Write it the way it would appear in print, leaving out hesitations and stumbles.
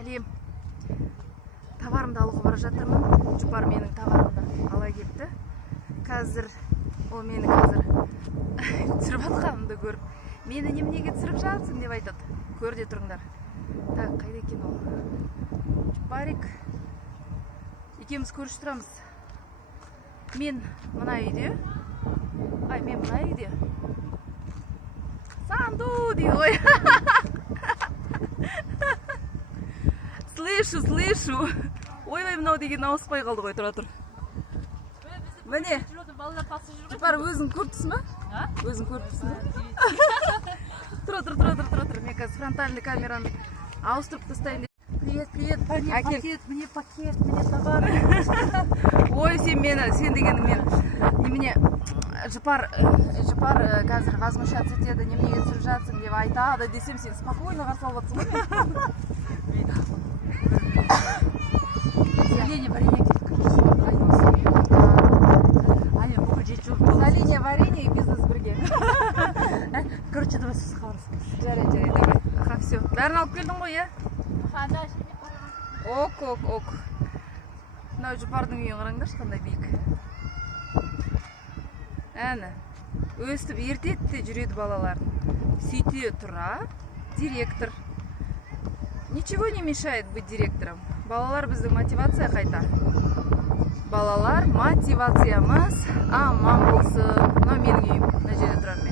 Сәлем. Товарымды алуға бара жатырмын. Жұпар менің товарымды ала келді. Қазір ол мені қазір түсіріп атқанымды көріп, мені неменеге түсіріп жатсың деп айтады. Көрде тұрыңдар. Так, қайда екен ол? Жұпарик. Екеуміз көрші тұрамыз. Мен мына үйде. Ай, мен мына үйде. Санду дейді ғой. Слышу. Ойбай, мынау деген ауыспай қалды ғой, тұра тұр. Міне. Жұпар, өзің көріптісің ба? Өзің көріптісің ба? Тұра тұр. Мен қазір фронтальный камераны ауыстырып тастайын. Привет. Пакет, мне товар. Ой, сен дегенің мен. Немене, Жұпар қазір возмущаться етеді, неменеге түсіріп жатсың деп айтады десем, сен спокойно қарсы алып жатсың ғой. Соленье, варенье и бизнес бірге. Короче, давай сіз хабарласамыз. Жарай, давай. Аха, все. Бәрін алып келдің ғой, Ок. Мынау Жұпардың үйін қараңдаршы, қандай биік. Әні, өстіп ертетті жүреді балалар. Сөйте тұра, директор. Ничего не мешает быть директором. Балалар біздің мотивация қайта. Балалар мотивациямыз аман болсын. Мынау менің үйім, мына жерде тұрамын мен.